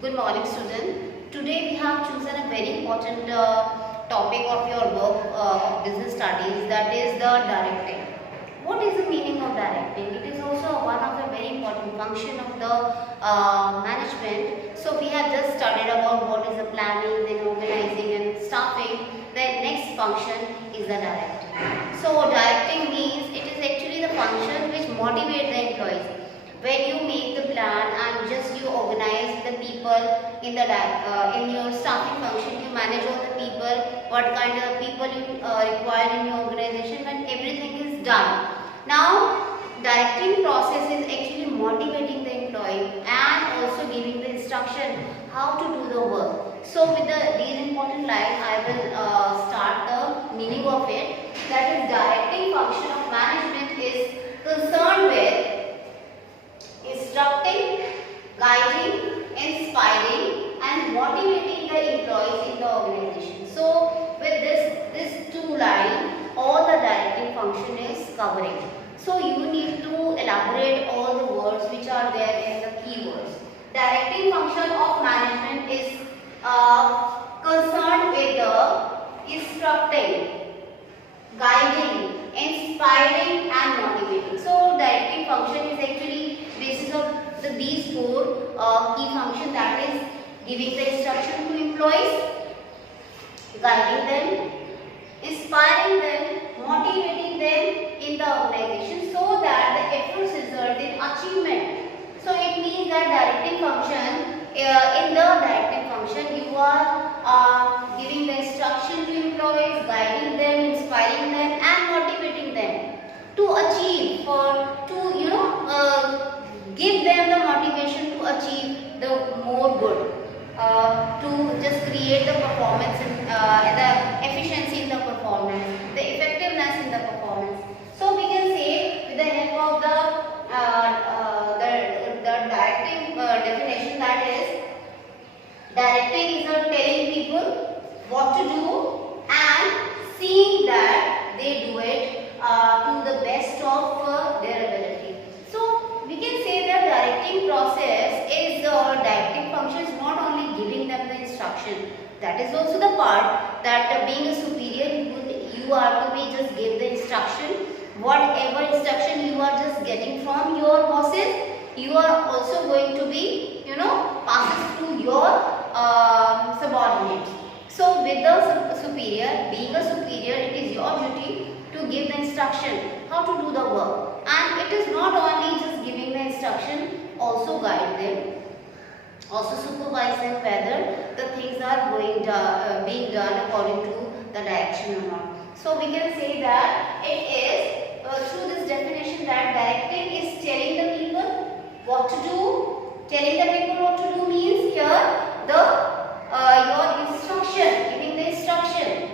Good morning, student. Today we have chosen a very important topic of your work of business studies, that is the directing. What is the meaning of directing? It is also one of the very important function of the management. So we have just studied about what is the planning, then organizing and staffing. The next function is the directing. So directing means it is actually the function which motivates the employees. When you make the plan and just you organize the people in the in your staffing function, you manage all the people, what kind of people you require in your organization, when everything is done. Now, directing process is actually motivating the employee and also giving the instruction how to do the work. So, with these important lines, I will start the meaning of it. That is, directing function of management is concerned with instructing, guiding, inspiring and motivating the employees in the organization. So with this two line, all the directing function is covering. So you need to elaborate all the words which are there in the keywords. Directing function of management is concerned with the instructing, guiding, inspiring and motivating. So directing function is actually basis of these four key functions, that is giving the instruction to employees, guiding them, inspiring them, motivating them in the organization so that the efforts result in achievement. So it means that directing function, in the directing function you are giving the instruction to employees, guiding them, inspiring them and motivating them to achieve, or to give them the motivation to achieve the more good, to just create the performance and the efficiency in the performance, the effectiveness in the performance. So we can say with the help of the directing definition, that is directing is telling people what to do and seeing that they do it to the best of their ability. So we can say that directing process is directing function is not only giving them the instruction. That is also the part that being a superior, you are to be just give the instruction. Whatever instruction you are just getting from your bosses, you are also going to be passes to your subordinates. So with the superior, being a superior, it is your duty to give the instruction how to do the work, and it is not only just giving the instruction, also guide them, also supervise them whether the things are being done according to the direction or not. So we can say that it is through this definition that directing is telling the people what to do. Telling the people what to do means here your instruction, giving the instruction,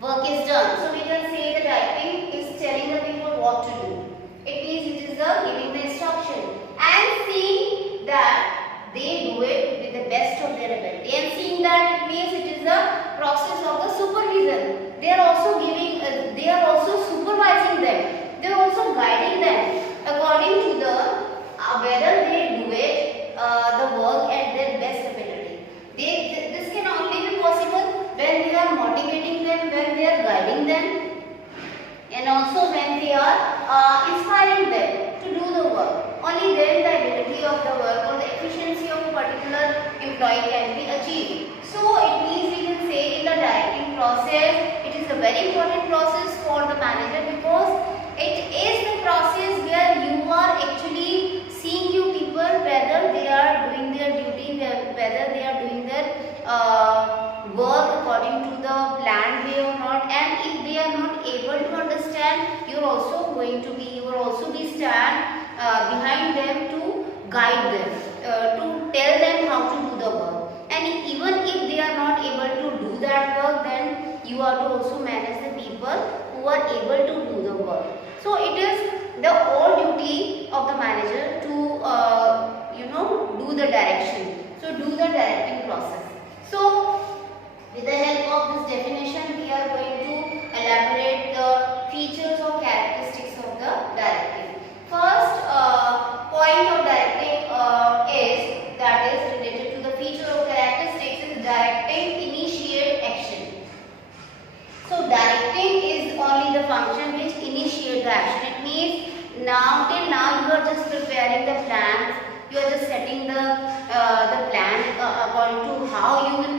work is done. So we can say the directing is telling the people what to do. It means it is giving the instruction and seeing that they do it with the best of their ability. And seeing that, it means it is a process of the supervision. They are also giving, they are also supervising them. They are also guiding them according to the whether they do it the work at their best ability. This can only be possible when they are motivating them, when they are guiding them, and also when they are inspiring them to do the work. Only then the ability of the work or the efficiency of a particular employee can be achieved. So it means we can say in the directing process, it is a very important process for the manager, because it is the process where you are actually seeing you people whether they are doing their duty, whether they are doing their work according to the planned way or not, and if they are not able to understand, you are also going to be, stand behind them to guide them, to tell them how to do the work. And even if they are not able to do that work, then you are to also manage the people who are able to do the work. So it is the whole duty of the manager to do the direction. So do the directing process. So with the help of this definition, we are going to elaborate the features or characteristics of the directing. First point of directing is that is related You are just setting the plan according to how you will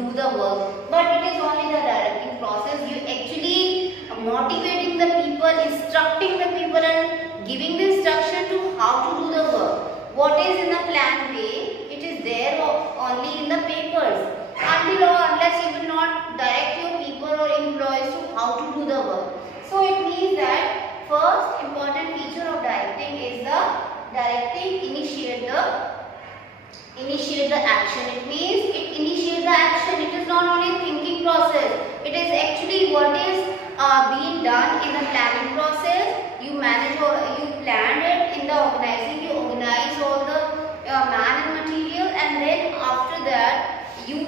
do the work. But it is only the directing process. You actually motivating the people, instructing the people, and giving the instruction to how to do the work. What is in the plan way, it is there only in the papers. Until or unless you will not direct your people or employees to how to do the work. So it means that first important feature of directing is the directing initiate the action. It means it initiates the action. It is not only thinking process. It is actually what is being done in the planning process. You manage or you plan it in the organizing. You organize all the man and material, and then after that you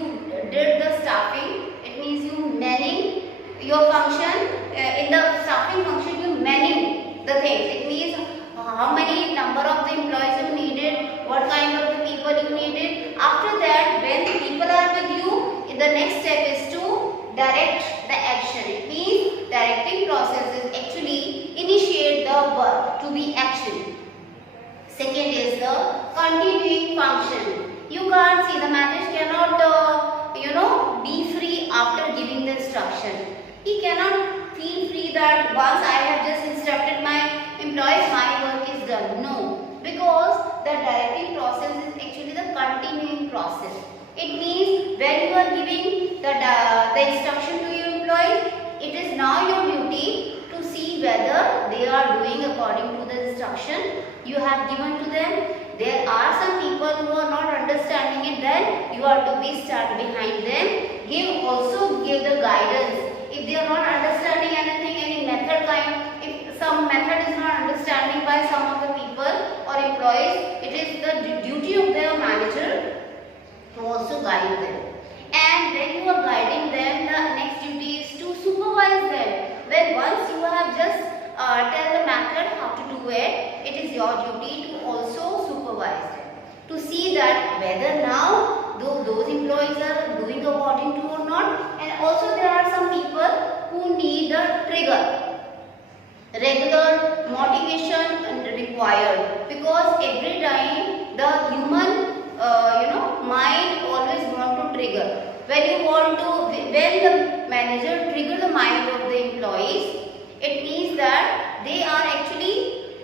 did the staffing. It means you manning your function. In the staffing function, you manning the things. It means how many number of the employees you needed, what kind of the people you needed. After that, when the people are with you, the next step is to direct the action. It means directing process is actually initiate the work to be action. Second is the continuing function. You can't see, the manager cannot be free after giving the instruction. He cannot feel free that once I have just instructed my employees, my work is done. No, because the directing process is actually the continuing process. It means when you are giving the instruction to your employees, it is now your duty to see whether they are doing according to the instruction you have given to them. There are some people who are not understanding it, then you are to be stand behind them. Also give the guidance. If they are not understanding anything, any method if some method is not understanding by some of the people or employees, it is the duty of their manager to also guide them. And when you are guiding them, the next duty is to supervise them. When once you have just tell the method how to do it, it is your duty to also supervise them, to see that whether now those employees are doing according to or not. And also there are some people who need a trigger, regular motivation required, because every time the human mind always want to trigger. When the manager trigger the mind of the employees, it means that they are actually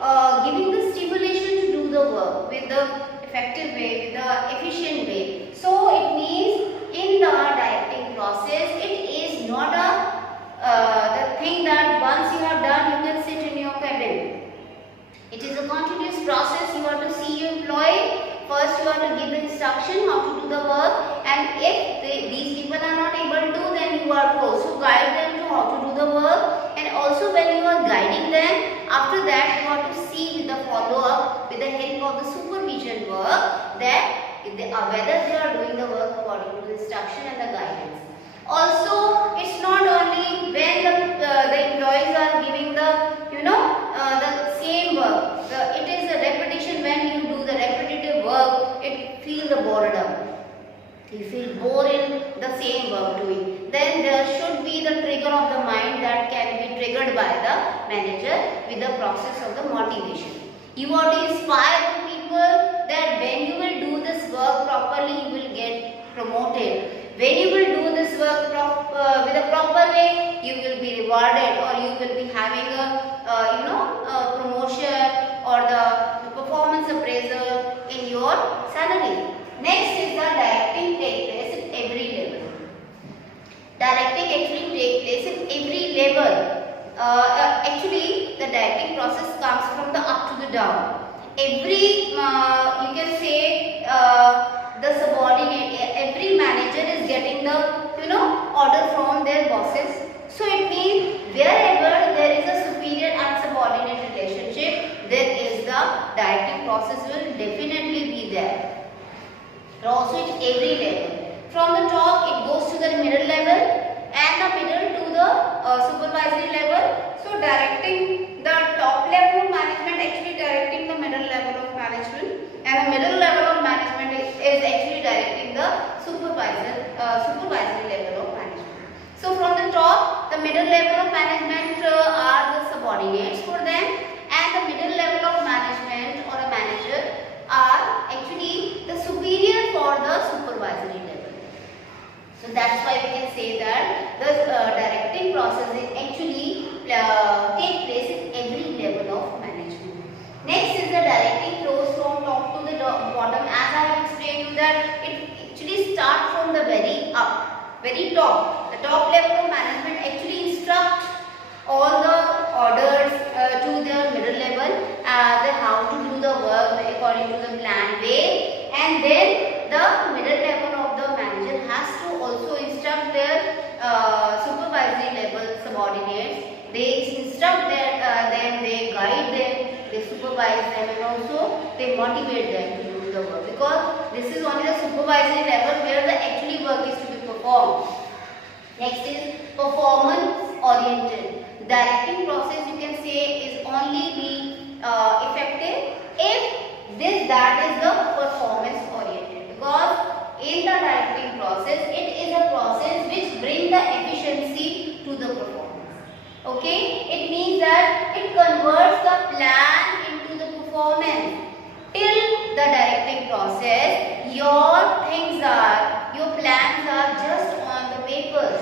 giving the stimulation to do the work with the effective way, with the efficient way. So it means in the directing process, it is not the thing that once you are done, you can sit in your cabin. It is a continuous process. You have to see your employee. First, you have to give the instruction how to do the work, and if these people are not able to, then you are to also guide them to how to do the work. And also when you are guiding them, after that you have to see with the follow-up, with the help of the supervision work, that whether they are doing the work according to the instruction and the guidance. Also, it's not only when the employees are giving the same work. It is a repetition. When you do the repetitive work, it feels the boredom. You feel bored in the same work doing. Then there should be the trigger of the mind that can be triggered by the manager with the process of the motivation. You want to inspire the people that when you will do this work properly, you will get promoted. When you will do this work with a proper way, you will be rewarded, or you will be having a promotion or the performance appraisal in your salary. Next is the directing take place at every level. Directing actually take place at every level. Actually, the directing process comes from the up to the down. Every you can say the subordinate, every manager is getting the order from their bosses. So it means wherever there is a superior and subordinate relationship, there is the directing process will definitely be there. Also at every level. From the top it goes to the middle level, and the middle to the supervisory level. So directing the top level of management, actually directing the middle level of management, and the middle level of management is actually directing the supervisory level of management. So from the top, the middle level of management are the subordinates for them, and the middle level of management or a manager are that it actually starts from the very top. The top level of management actually instructs all the orders to the middle level, the how to do the work according to the plan way, and then the middle level of the manager has to also instruct their supervisory level subordinates. They instruct them, they guide them, they supervise them, and also they motivate them to do the work, because this is only the supervisory level where the actually work is to be performed. Next is performance oriented. Directing process, you can say, is only be effective if that is the performance oriented, because in the directing process it is a process which brings the efficiency to the performance. Okay, it means that it converts the plan into the performance. Till the directing process, your plans are just on the papers.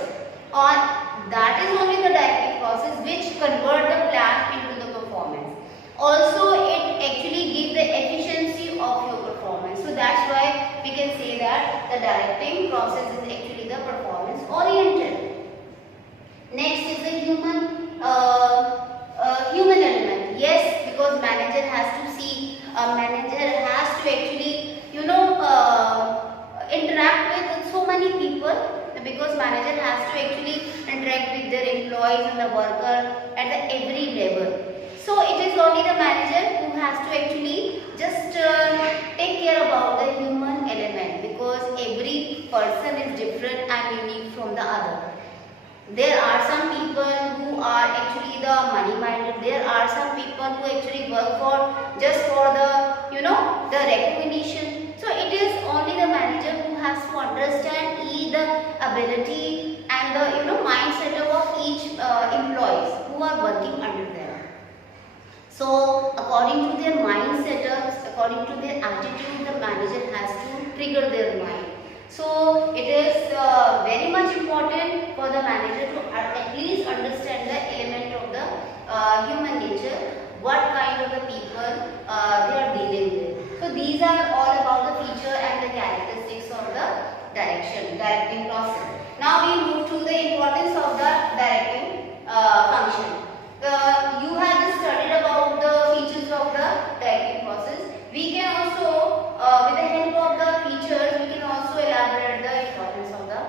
That is only the directing process which convert the plan into the performance. Also, it actually gives the efficiency of your performance. So that's why we can say that the directing process is actually the performance oriented. Next is the human element. Yes, because manager has to see, manager has to actually interact with so many people, because manager has to actually interact with their employees and the worker at the every level. So it is only the manager who has to actually just take care about the human element, because every person is different and unique from the other. There are some people who are actually the money minded. There are some people who actually work for just for the the recognition. So it is only the manager who has to understand the ability and the mindset of each employees who are working under them. So according to their mind setups, according to their attitude, the manager has to trigger their mind. So it is very much important for the manager to at least understand the element of the human nature, what kind of the people they are dealing with. So these are all about the feature and the characteristics of the directing process. Now we move to the importance of the directing function. You have just studied about the features of the directing process. We can also, with the help of the features, we can also elaborate the importance of the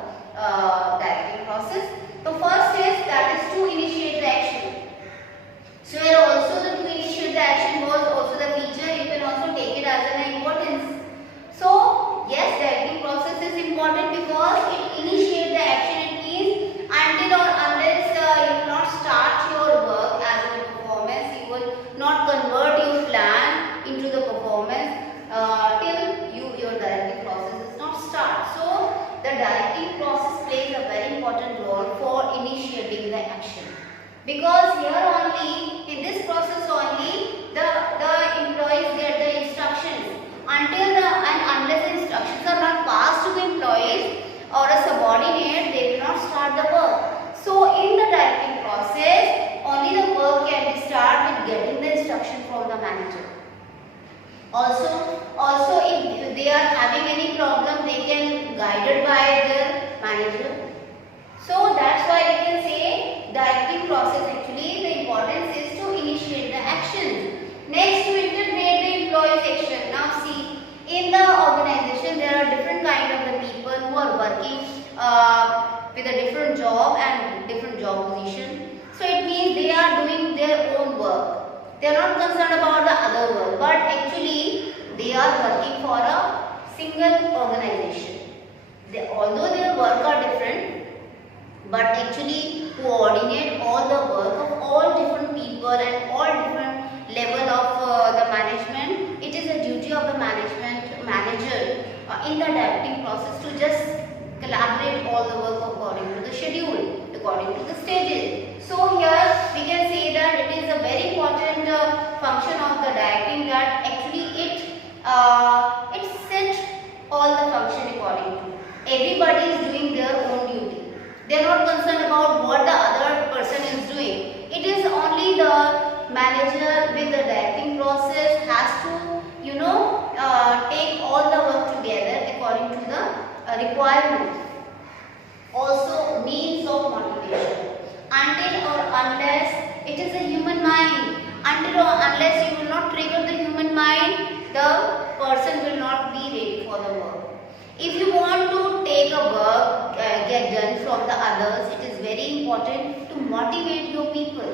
directing process. The first is that is to initiate the action. So here also the to initiate the action was also the feature. You can also take it as an importance. So yes, directing process is important because it initiates the action. It means until or unless you will not start your work as a performance, you will not convert your plan into the performance till your directing process is not start. So the directing process plays a very important role for initiating the action, because here only in this process only the employees get the instructions. Until and unless the instructions are not passed to the employees or a subordinate, they will not start the work. So in the directing process, only the work can be started with getting the instruction from the manager. Also if they are having any problem, they can guided by their manager. So that's why we can say directing process actually the importance is to initiate the action. Next, to integrate the employees action. Now see, in the organization there are different kind of the people who are working with a different job and different job position. So it means they are doing their own work. They are not concerned about the other work, but actually they are working for a single organization. Although their work are different, but actually coordinate all the work of all different people and all different level of the management. It is a duty of the manager in the directing process to just collaborate all the work according to the schedule, according to the stages. So here we can say that it is a very important function of the directing, that actually it sets all the function according to. Everybody is doing their own duty. They are not concerned about what the other person is doing. It is only the manager with the directing process has to take all the work together requirement, also means of motivation. Until or unless it is a human mind, until or unless you will not trigger the human mind, the person will not be ready for the work. If you want to take a work get done from the others, it is very important to motivate your people.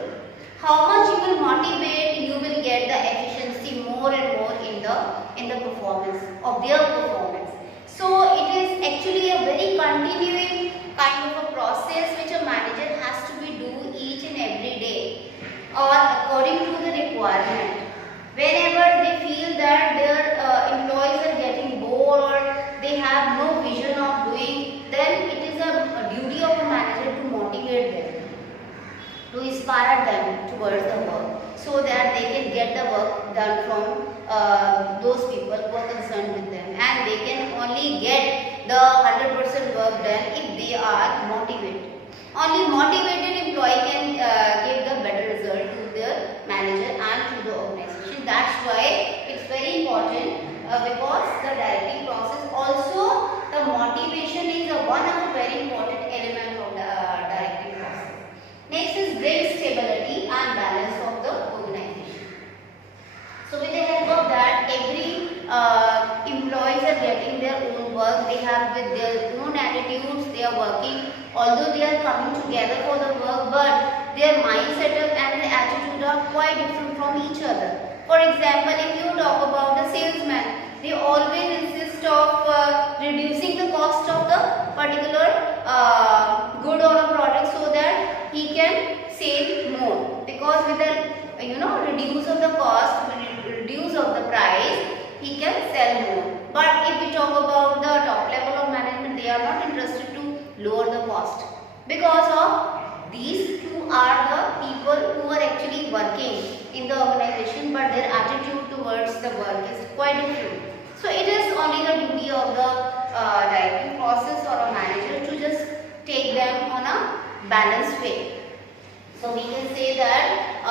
How much you will motivate, you will get the efficiency more and more in the performance of their performance. So it is actually a very continuing kind of a process which a manager has to be do each and every day or according to the requirement. Whenever they feel that their employees are getting bored, they have no vision of doing, then it is a duty of a manager to motivate them, to inspire them towards the work, so that they can get the work done from those people who are concerned with them, and they can only get the 100% work done if they are motivated. Only motivated employee can give the better result to the manager and to the organization. That's why it's very important because the directing process, also the motivation is one of the very important element of the directing process. Next is bring stability and balance of the organization. So with the help of that, every employees are getting their own work, they have with their own attitudes, they are working, although they are coming together for the work, but their mind setup and their attitude are quite different from each other. For example, if you talk about the salesman, they always insist of reducing the cost of the particular good or a product so that he can save more, because with the reduce of the cost, reduce of the price, he can sell more. But if we talk about the top level of management, they are not interested to lower the cost, because of these two are the people who are actually working in the organization, but their attitude towards the work is quite different. So it is only the duty of the directing process or a manager to just take them on a balanced way. So we can say that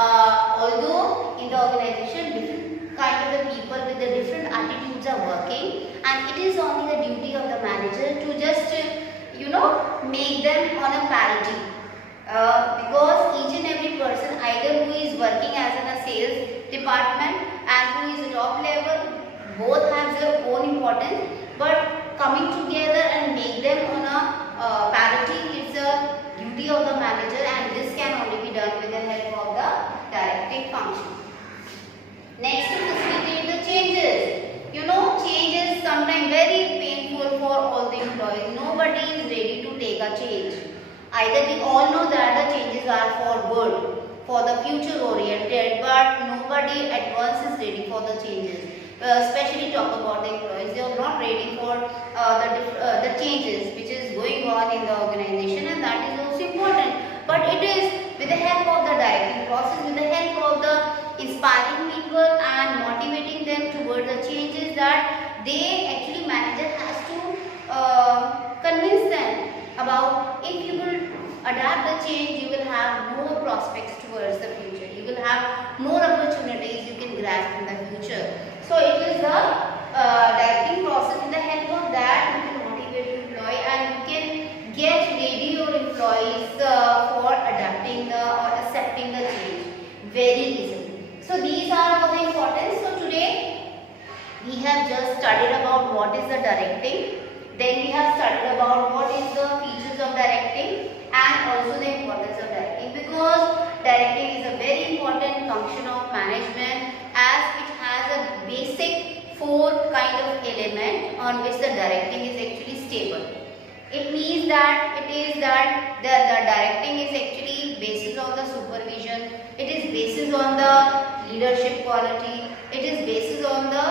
although in the organization different kind of the people with the different attitudes are working, and it is only the duty of the manager to just make them on a parity. Because each and every person, either who is working as in a sales department and who is top level, both have their own importance, but coming together and make them on a parity, it's a duty of the manager, and this can only be done with the help of the directing function. Next, to facilitate the changes. Change is sometimes very painful for all the employees. Nobody is ready to take a change. Either we all know that the changes are for good, for the future oriented, but nobody at once is ready for the changes. Especially talk about the employees, they are not ready for the changes which is going on in the organization, and that is also important. But it is with the help of the directing process, with the help of the inspiring people and motivating them towards the changes, that they actually manager has to convince them about, if you will adapt the change, you will have more prospects towards the future, you will have more opportunities you can grasp in the future. So it is the directing process. With the help of that, you can motivate your employee and you can get ready your employees for adapting or accepting the change very easily. So these are all the importance. So today we have just studied about what is the directing. Then we have studied about what is the features of directing and also the importance of directing, because directing is a very important function of management, as it has a basic 4 kind of element on which the directing is actually stable. It means that the directing is actually basis on the supervision, it is basis on the leadership quality, it is basis on the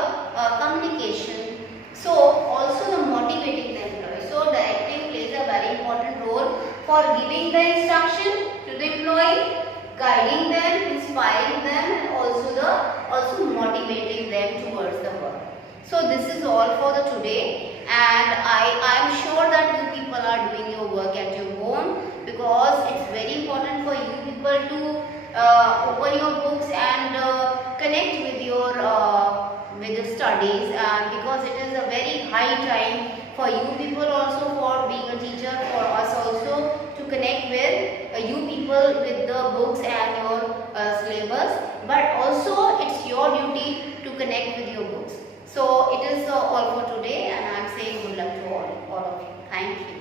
communication. So also the motivating the employee. So directing plays a very important role for giving the instruction to the employee, guiding them, inspiring them, and also motivating them towards the work. So this is all for the today, and I am sure that you people are doing your work at your home, because it's very important for you people to open your books and connect with your studies, because it is a very high time for you people also, for being a teacher, for us also to connect with you people with the books and your syllabus, but also it's your duty to connect with your books. So it is all for today, and I am saying good luck to all of you. Thank you.